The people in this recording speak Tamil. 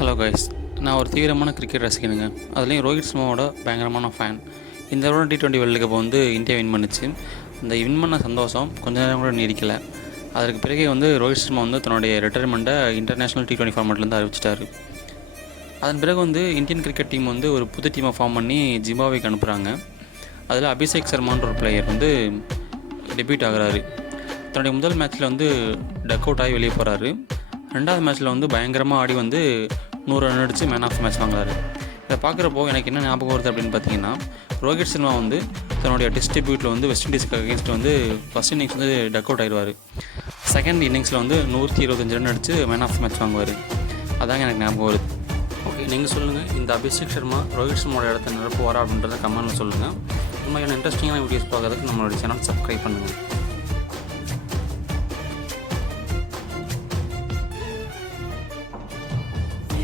ஹலோ கைஸ், நான் ஒரு தீவிரமான கிரிக்கெட் ரசிகனுங்க. அதுலேயும் ரோஹித் சர்மாவோட பயங்கரமான ஃபேன். இந்த வருடம் T20 world cup India win பண்ணுச்சு. அந்த வின் பண்ண சந்தோஷம் கொஞ்ச நேரம் கூட நீடிக்கலை. அதற்கு பிறகு ரோஹித் சர்மா தன்னுடைய ரிட்டையர்மெண்ட்டை இன்டர்நேஷ்னல் T20 ஃபார்மேட்லேருந்து அறிவிச்சிட்டாரு. அதன் பிறகு இந்தியன் கிரிக்கெட் டீம் ஒரு புது டீமை ஃபார்ம் பண்ணி ஜிம்பாப்வேக்கு அனுப்புகிறாங்க. அதில் அபிஷேக் சர்மான்ற ஒரு பிளேயர் டெபியூட் ஆகிறாரு. தன்னுடைய முதல் மேட்ச்சில் டக் அவுட் ஆகி வெளியே போகிறாரு. ரெண்டாவது மேட்ச்சில் பயங்கரமாக ஆடி 100 ரன் அடித்து மேன் ஆஃப் மேட்ச் வாங்குறாரு. இதை பார்க்குறப்போ எனக்கு என்ன ஞாபகம் வருது அப்படின்னு பார்த்தீங்கன்னா, ரோஹித் சர்மா தன்னுடைய டெஸ்ட் டெபியூட்டில் வெஸ்ட் இண்டீஸ்க்கு against first innings duck out ஆகிடுவார். செகண்ட் இன்னிங்ஸில் 125 ரன் அடித்து மேன் ஆஃப் மேட்ச் வாங்குவார். அதாங்க எனக்கு ஞாபகம் வருது. ஓகே, நீங்கள் சொல்லுங்கள், இந்த அபிஷேக் சர்மா ரோஹித் சர்மாவோட இடத்த நிரப்புவாரா அப்படின்றத கமெண்ட்டில் சொல்லுங்கள். இந்த மாதிரியான இன்ட்ரெஸ்டிங்கான வீடியோஸ் பார்க்கறதுக்கு நம்மளுடைய சேனல் சப்ஸ்கிரைப் பண்ணுங்கள்.